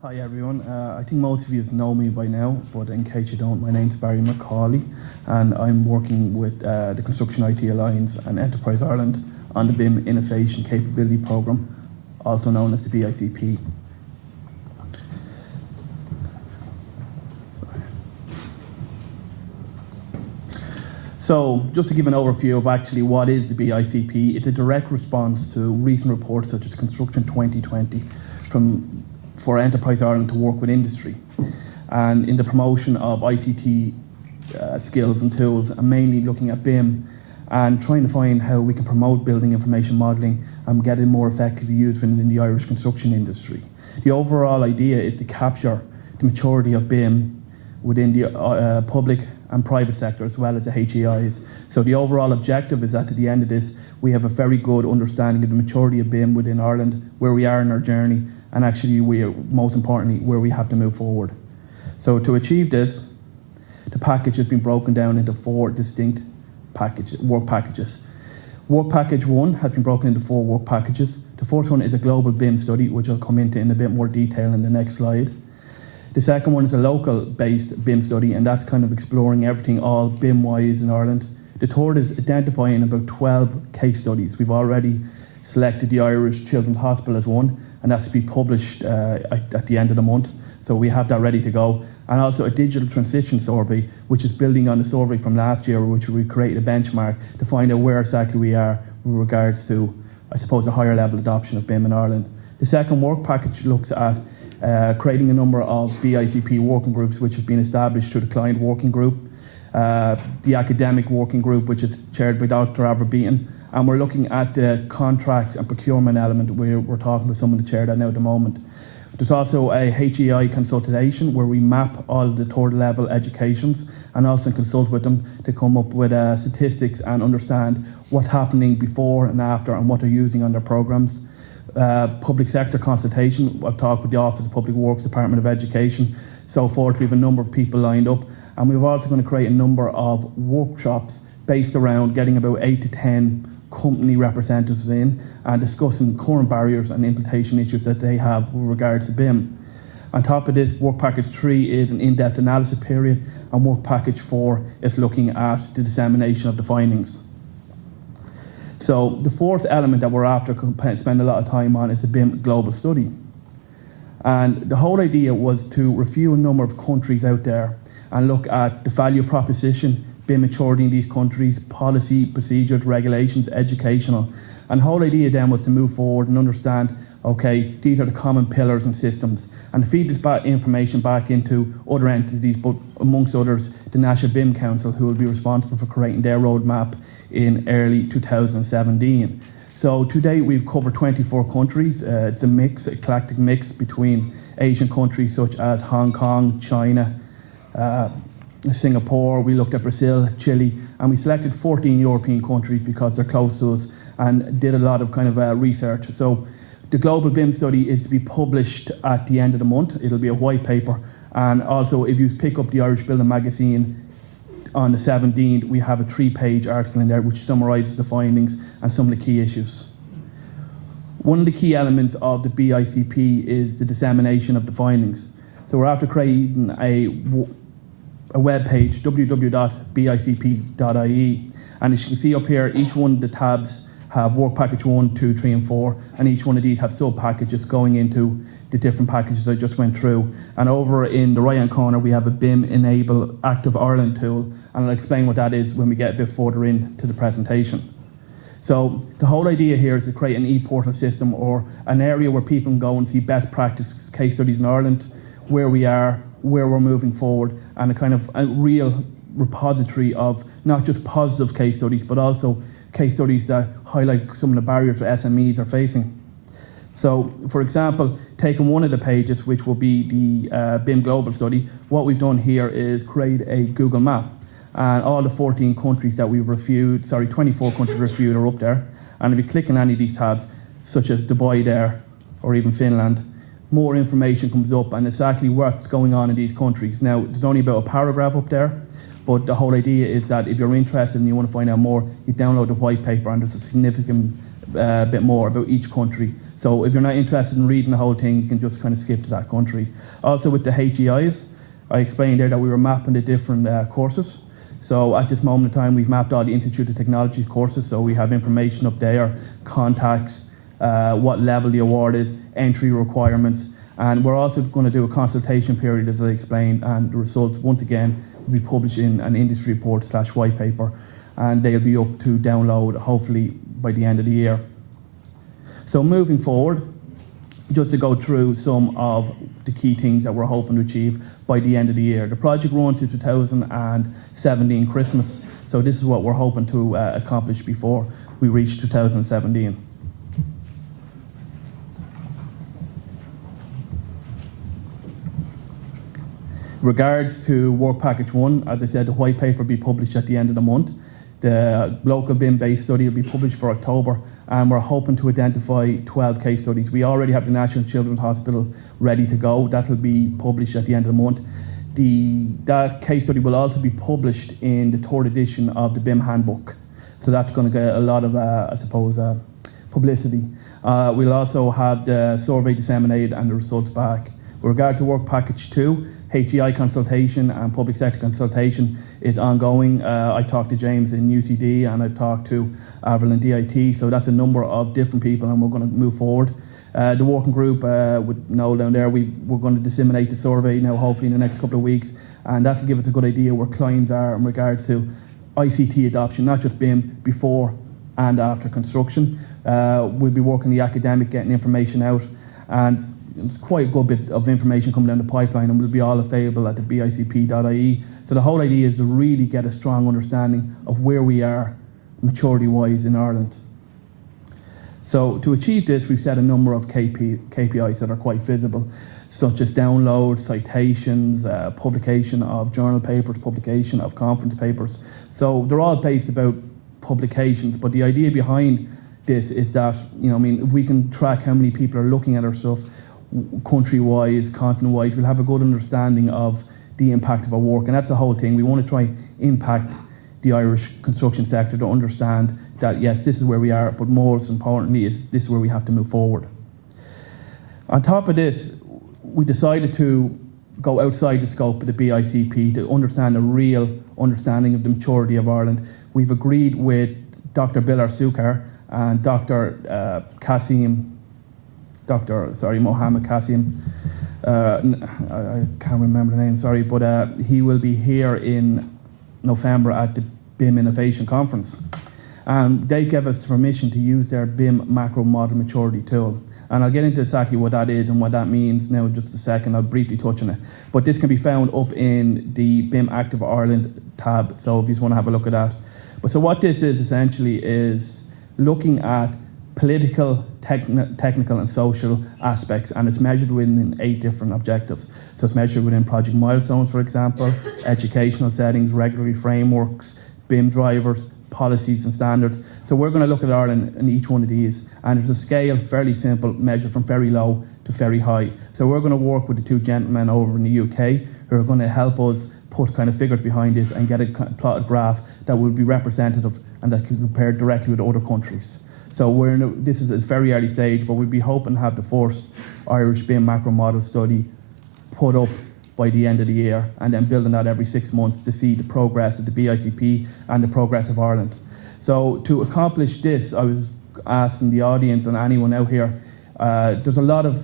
Hi everyone, I think most of you know me by now, but in case you don't, my name's McAuley and I'm working with the Construction IT Alliance and Enterprise Ireland on the BIM Innovation Capability Programme, also known as the BICP. So, just to give an overview of actually what is the BICP, it's a direct response to recent reports such as Construction 2020 for Enterprise Ireland to work with industry and in the promotion of ICT skills and tools, and mainly looking at BIM and trying to find how we can promote building information modelling and get it more effectively used within the Irish construction industry. The overall idea is to capture the maturity of BIM within the public and private sector as well as the HEIs. So the overall objective is that at the end of this we have a very good understanding of the maturity of BIM within Ireland, where we are in our journey, and actually most importantly where we have to move forward. So to achieve this, the package has been broken down into 4 distinct work packages. Work package 1 has been broken into 4 work packages. The first one is a global BIM study, which I'll come into in a bit more detail in the next slide. The second one is a local-based BIM study, and that's kind of exploring everything all BIM-wise in Ireland. The third is identifying about 12 case studies. We've already selected the Irish Children's Hospital as one, and that's to be published at the end of the month. So we have that ready to go. And also a digital transition survey, which is building on the survey from last year, which we created a benchmark to find out where exactly we are with regards to, I suppose, a higher level adoption of BIM in Ireland. The second work package looks at creating a number of BICP working groups which have been established through the client working group, the academic working group, which is chaired by Dr. Aver Beaton, and we're looking at the contracts and procurement element where we're talking with someone to chair that now at the moment. There's also a HEI consultation where we map all the third level educations and also consult with them to come up with statistics and understand what's happening before and after and what they're using on their programmes. Public sector consultation, I've talked with the Office of Public Works, Department of Education, so forth. We have a number of people lined up, and we're also going to create a number of workshops based around getting about 8 to 10 company representatives in and discussing current barriers and implementation issues that they have with regards to BIM. On top of this, work package 3 is an in-depth analysis period, and work package 4 is looking at the dissemination of the findings. So the fourth element that we're after spend a lot of time on is the BIM global study. And the whole idea was to review a number of countries out there and look at the value proposition, BIM maturity in these countries, policy, procedures, regulations, educational. And the whole idea then was to move forward and understand, okay, these are the common pillars and systems, and feed this information back into other entities, but amongst others, the National BIM Council, who will be responsible for creating their roadmap in early 2017. So to date, we've covered 24 countries. It's a eclectic mix between Asian countries such as Hong Kong, China, Singapore. We looked at Brazil, Chile, and we selected 14 European countries because they're close to us and did a lot of kind of research. So the global BIM study is to be published at the end of the month. It'll be a white paper, and also if you pick up the Irish Building magazine on the 17th, we have a 3-page article in there which summarises the findings and some of the key issues. One of the key elements of the BICP is the dissemination of the findings. So we're after creating a web page, www.bicp.ie, and as you can see up here, each one of the tabs have work package 1, 2, 3 and 4, and each one of these have sub-packages going into the different packages I just went through. And over in the right hand corner we have a BIM Enable Active Ireland tool, and I'll explain what that is when we get a bit further into the presentation. So the whole idea here is to create an e-portal system, or an area where people can go and see best practice case studies in Ireland, where we are, where we're moving forward, and a kind of a real repository of not just positive case studies but also case studies that highlight some of the barriers that SMEs are facing. So, for example, taking one of the pages, which will be the BIM Global Study, what we've done here is create a Google map. And all the 14 countries that we've reviewed, 24 countries reviewed are up there. And if you click on any of these tabs, such as Dubai there, or even Finland, more information comes up and exactly what's going on in these countries. Now, there's only about a paragraph up there, but the whole idea is that if you're interested and you want to find out more, you download the white paper, and there's a significant bit more about each country. So if you're not interested in reading the whole thing, you can just kind of skip to that country. Also with the HEIs, I explained there that we were mapping the different courses. So at this moment in time, we've mapped all the Institute of Technology courses, so we have information up there, contacts, what level the award is, entry requirements, and we're also going to do a consultation period, as I explained, and the results, once again, will be published in an industry report / white paper, and they'll be up to download, hopefully, by the end of the year. So moving forward, just to go through some of the key things that we're hoping to achieve by the end of the year. The project runs to 2017 Christmas, so this is what we're hoping to accomplish before we reach 2017. Regards to work package 1, as I said, the white paper will be published at the end of the month. The local BIM-based study will be published for October, and we're hoping to identify 12 case studies. We already have the National Children's Hospital ready to go. That will be published at the end of the month. That case study will also be published in the third edition of the BIM handbook. So that's going to get a lot of, publicity. We'll also have the survey disseminated and the results back. With regard to work package 2, HEI consultation and public sector consultation is ongoing. I talked to James in UCD and I talked to Avril in DIT, so that's a number of different people and we're going to move forward. The working group with Noel down there, we're going to disseminate the survey now hopefully in the next couple of weeks, and that will give us a good idea where clients are in regards to ICT adoption, not just BIM, before and after construction. We'll be working the academic, getting information out, and there's quite a good bit of information coming down the pipeline and will be all available at the BICP.ie. So the whole idea is to really get a strong understanding of where we are maturity-wise in Ireland. So to achieve this, we've set a number of KPIs that are quite visible, such as downloads, citations, publication of journal papers, publication of conference papers. So they're all based about publications, but the idea behind this is that, if we can track how many people are looking at our stuff, country-wise, continent-wise, we'll have a good understanding of the impact of our work, and that's the whole thing. We want to try impact the Irish construction sector to understand that yes, this is where we are, but most importantly is this is where we have to move forward. On top of this, we decided to go outside the scope of the BICP to understand a real understanding of the maturity of Ireland. We've agreed with Dr. Bilar Sukar and Dr. Mohammed Qasim. I can't remember the name, sorry, but he will be here in November at the BIM Innovation Conference. And they gave us permission to use their BIM macro model maturity tool. And I'll get into exactly what that is and what that means now in just a second. I'll briefly touch on it. But this can be found up in the BIM Active Ireland tab, so if you just want to have a look at that. But so what this is essentially is looking at political, technical and social aspects, and it's measured within 8 different objectives. So it's measured within project milestones, for example, educational settings, regulatory frameworks, BIM drivers, policies and standards. So we're going to look at Ireland in each one of these, and there's a scale, fairly simple, measured from very low to very high. So we're going to work with the 2 gentlemen over in the UK who are going to help us put kind of figures behind this and get a plotted graph that will be representative and that can compare directly with other countries. So this is a very early stage, but we'll be hoping to have the first Irish BIM macro model study put up by the end of the year, and then building that every 6 months to see the progress of the BICP and the progress of Ireland. So to accomplish this, I was asking the audience and anyone out here, there's a lot of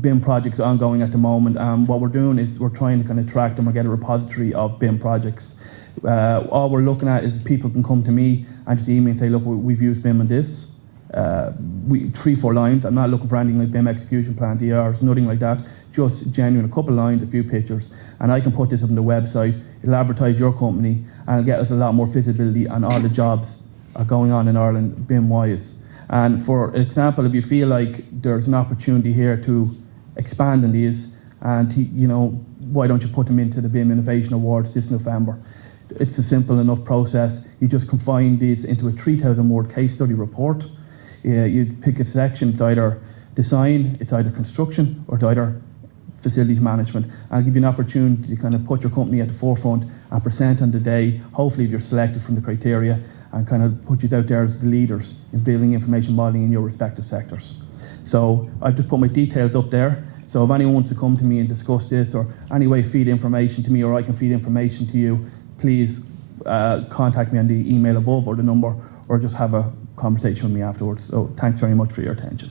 BIM projects ongoing at the moment, and what we're doing is we're trying to kind of track them or get a repository of BIM projects. All we're looking at is people can come to me and just email and say, look, we've used BIM on this. 3-4 lines. I'm not looking for anything like BIM execution plan, DRs, nothing like that. Just genuine, a couple of lines, a few pictures, and I can put this up on the website. It'll advertise your company and it'll get us a lot more visibility on all the jobs are going on in Ireland BIM-wise. And for example, if you feel like there's an opportunity here to expand on these, and why don't you put them into the BIM Innovation Awards this November? It's a simple enough process. You just confine these into a 3,000 word case study report. You pick a section, it's either design, it's either construction, or it's either facilities management. I'll give you an opportunity to kind of put your company at the forefront and present on the day, hopefully if you're selected from the criteria, and kind of put you out there as the leaders in building information modelling in your respective sectors. So I've just put my details up there. So if anyone wants to come to me and discuss this, or any way feed information to me, or I can feed information to you, please contact me on the email above or the number, or just have a conversation with me afterwards. So thanks very much for your attention.